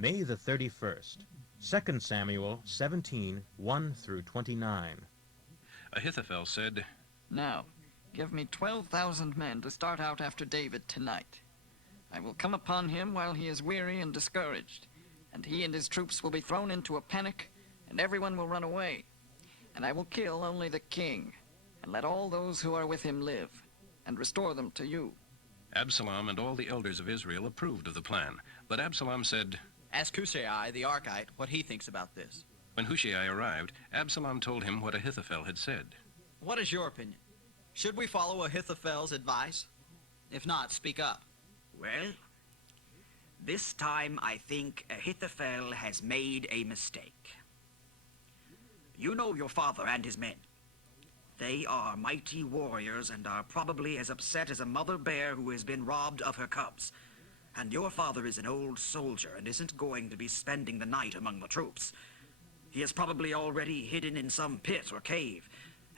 May the 31st, 2 Samuel 17, 1 through 29. Ahithophel said, Now, give me 12,000 men to start out after David tonight. I will come upon him while he is weary and discouraged, and he and his troops will be thrown into a panic, and everyone will run away. And I will kill only the king, and let all those who are with him live, and restore them to you. Absalom and all the elders of Israel approved of the plan. But Absalom said, Ask Hushai the Archite what he thinks about this. When Hushai arrived, Absalom told him what Ahithophel had said. What is your opinion? Should we follow Ahithophel's advice? If not, speak up. Well, this time I think Ahithophel has made a mistake. You know your father and his men. They are mighty warriors and are probably as upset as a mother bear who has been robbed of her cubs. And your father is an old soldier and isn't going to be spending the night among the troops. He is probably already hidden in some pit or cave,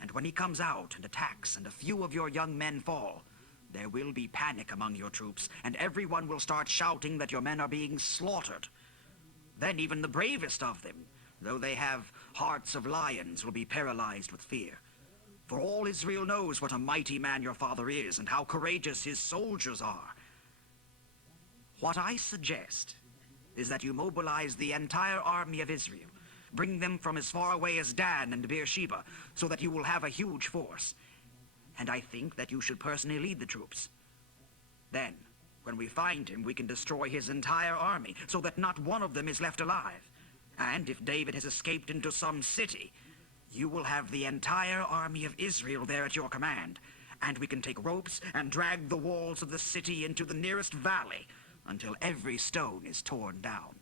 and when he comes out and attacks and a few of your young men fall, there will be panic among your troops, and everyone will start shouting that your men are being slaughtered. Then even the bravest of them, though they have hearts of lions, will be paralyzed with fear. For all Israel knows what a mighty man your father is and how courageous his soldiers are. What I suggest is that you mobilize the entire army of Israel. Bring them from as far away as Dan and Beersheba, so that you will have a huge force. And I think that you should personally lead the troops. Then, when we find him, we can destroy his entire army, so that not one of them is left alive. And if David has escaped into some city, you will have the entire army of Israel there at your command. And we can take ropes and drag the walls of the city into the nearest valley, until every stone is torn down.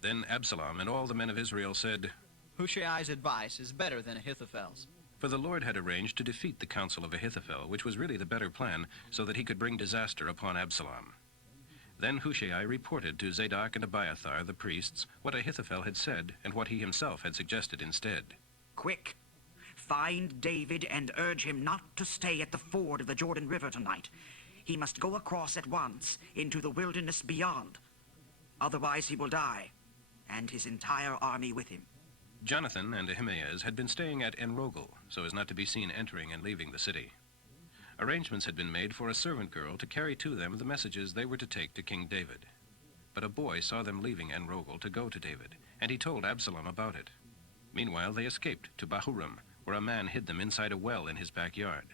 Then Absalom and all the men of Israel said, Hushai's advice is better than Ahithophel's. For the Lord had arranged to defeat the counsel of Ahithophel, which was really the better plan, so that he could bring disaster upon Absalom. Then Hushai reported to Zadok and Abiathar, the priests, what Ahithophel had said and what he himself had suggested instead. Quick! Find David and urge him not to stay at the ford of the Jordan River tonight. He must go across at once into the wilderness beyond. Otherwise he will die, and his entire army with him. Jonathan and Ahimaaz had been staying at Enrogel, so as not to be seen entering and leaving the city. Arrangements had been made for a servant girl to carry to them the messages they were to take to King David. But a boy saw them leaving Enrogel to go to David, and he told Absalom about it. Meanwhile, they escaped to Bahurim, where a man hid them inside a well in his backyard.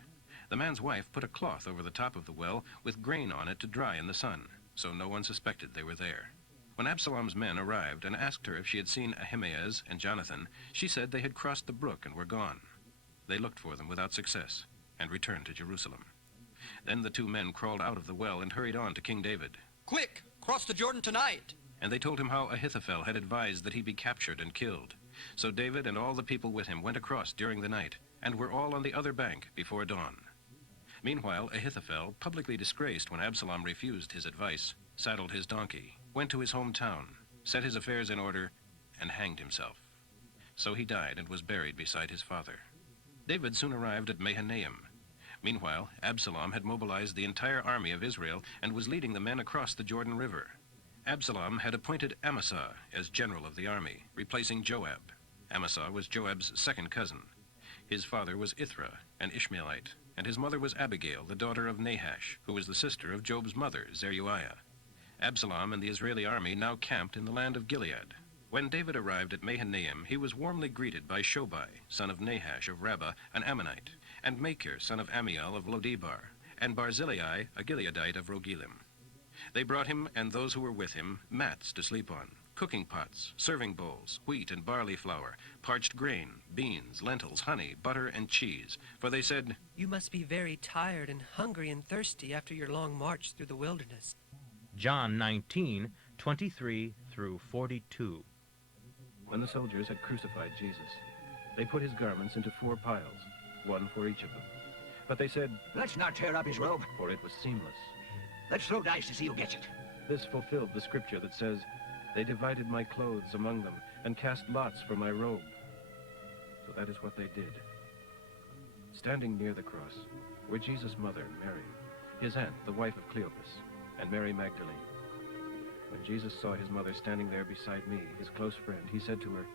The man's wife put a cloth over the top of the well with grain on it to dry in the sun, so no one suspected they were there. When Absalom's men arrived and asked her if she had seen Ahimaaz and Jonathan, she said they had crossed the brook and were gone. They looked for them without success and returned to Jerusalem. Then the two men crawled out of the well and hurried on to King David. Quick! Cross the Jordan tonight! And they told him how Ahithophel had advised that he be captured and killed. So David and all the people with him went across during the night, and were all on the other bank before dawn. Meanwhile, Ahithophel, publicly disgraced when Absalom refused his advice, saddled his donkey, went to his hometown, set his affairs in order, and hanged himself. So he died and was buried beside his father. David soon arrived at Mahanaim. Meanwhile, Absalom had mobilized the entire army of Israel and was leading the men across the Jordan River. Absalom had appointed Amasa as general of the army, replacing Joab. Amasa was Joab's second cousin. His father was Ithra, an Ishmaelite, and his mother was Abigail, the daughter of Nahash, who was the sister of Job's mother, Zeruiah. Absalom and the Israeli army now camped in the land of Gilead. When David arrived at Mahanaim, he was warmly greeted by Shobai, son of Nahash of Rabbah, an Ammonite, and Machir, son of Amiel of Lodebar, and Barzillai, a Gileadite of Rogelim. They brought him and those who were with him mats to sleep on, cooking pots, serving bowls, wheat and barley flour, parched grain, beans, lentils, honey, butter, and cheese. For they said, You must be very tired and hungry and thirsty after your long march through the wilderness. John 19, 23 through 42. When the soldiers had crucified Jesus, they put his garments into 4 piles, one for each of them. But they said, Let's not tear up his robe. for it was seamless. Let's throw dice to see who gets it. This fulfilled the scripture that says, They divided my clothes among them and cast lots for my robe. So that is what they did. Standing near the cross were Jesus' mother, Mary, his aunt, the wife of Cleopas, and Mary Magdalene. When Jesus saw his mother standing there beside me, his close friend, he said to her,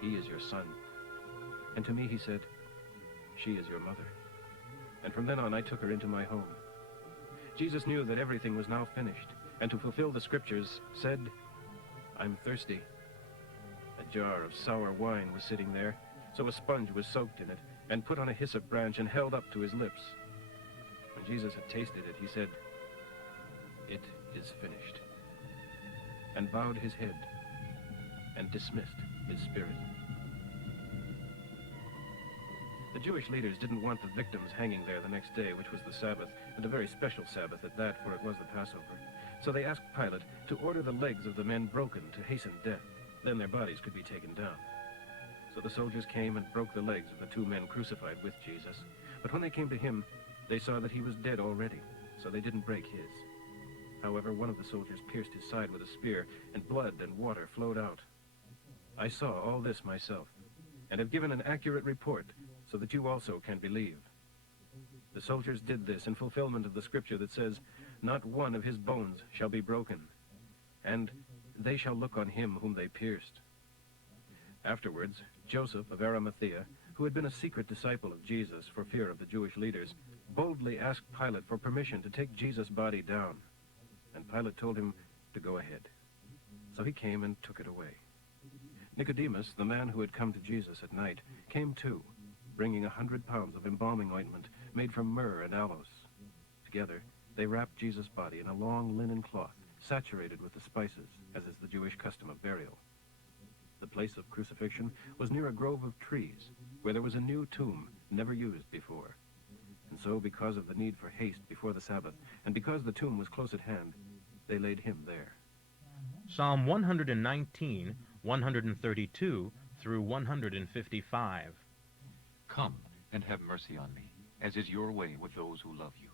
"He is your son." And to me he said, "She is your mother." And from then on I took her into my home. Jesus knew that everything was now finished, and to fulfill the scriptures said, "I'm thirsty." A jar of sour wine was sitting there, so a sponge was soaked in it and put on a hyssop branch and held up to his lips. When Jesus had tasted it, he said, "It is finished," and bowed his head and dismissed his spirit. The Jewish leaders didn't want the victims hanging there the next day, which was the Sabbath, and a very special Sabbath at that, for it was the Passover. So they asked Pilate to order the legs of the men broken to hasten death. Then their bodies could be taken down. So the soldiers came and broke the legs of the two men crucified with Jesus. But when they came to him, they saw that he was dead already, so they didn't break his. However, one of the soldiers pierced his side with a spear, and blood and water flowed out. I saw all this myself, and have given an accurate report, so that you also can believe. The soldiers did this in fulfillment of the scripture that says, "Not one of his bones shall be broken," and "They shall look on him whom they pierced." Afterwards, Joseph of Arimathea, who had been a secret disciple of Jesus for fear of the Jewish leaders, boldly asked Pilate for permission to take Jesus' body down. And Pilate told him to go ahead. So he came and took it away. Nicodemus, the man who had come to Jesus at night, came too, bringing 100 pounds of embalming ointment made from myrrh and aloes. Together, they wrapped Jesus' body in a long linen cloth, saturated with the spices, as is the Jewish custom of burial. The place of crucifixion was near a grove of trees, where there was a new tomb never used before. And so, because of the need for haste before the Sabbath, and because the tomb was close at hand, they laid him there. Psalm 119, 132 through 155. Come and have mercy on me, as is your way with those who love you.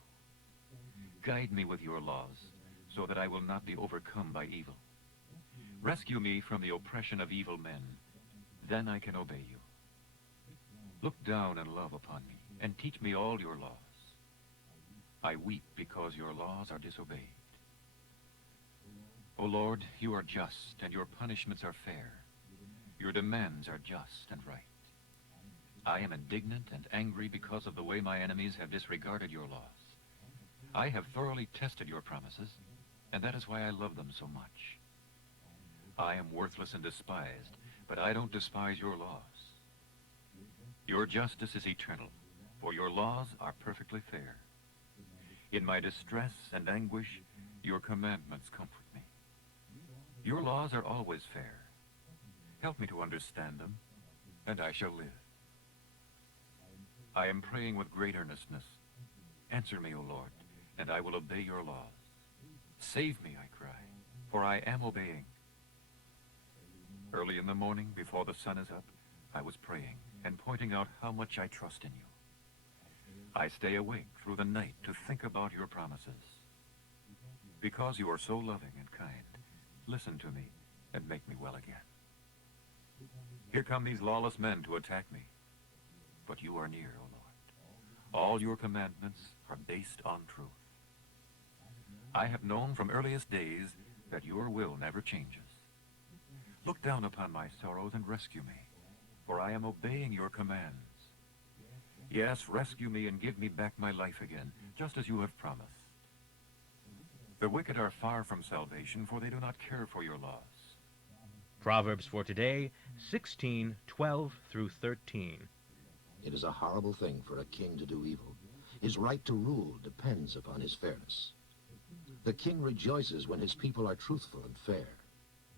Guide me with your laws, so that I will not be overcome by evil. Rescue me from the oppression of evil men, then I can obey you. Look down and love upon me, and teach me all your laws. I weep because your laws are disobeyed. O Lord, you are just, and your punishments are fair. Your demands are just and right. I am indignant and angry because of the way my enemies have disregarded your laws. I have thoroughly tested your promises, and that is why I love them so much. I am worthless and despised, but I don't despise your laws. Your justice is eternal, for your laws are perfectly fair. In my distress and anguish, your commandments comfort me. Your laws are always fair. Help me to understand them, and I shall live. I am praying with great earnestness. Answer me, O Lord, and I will obey your laws. Save me, I cry, for I am obeying. Early in the morning, before the sun is up, I was praying and pointing out how much I trust in you. I stay awake through the night to think about your promises. Because you are so loving and kind, listen to me and make me well again. Here come these lawless men to attack me, but you are near, O Lord. All your commandments are based on truth. I have known from earliest days that your will never changes. Look down upon my sorrows and rescue me, for I am obeying your commands. Yes, rescue me and give me back my life again, just as you have promised. The wicked are far from salvation, for they do not care for your laws. Proverbs for today, 16:12 through 13. It is a horrible thing for a king to do evil. His right to rule depends upon his fairness. The king rejoices when his people are truthful and fair.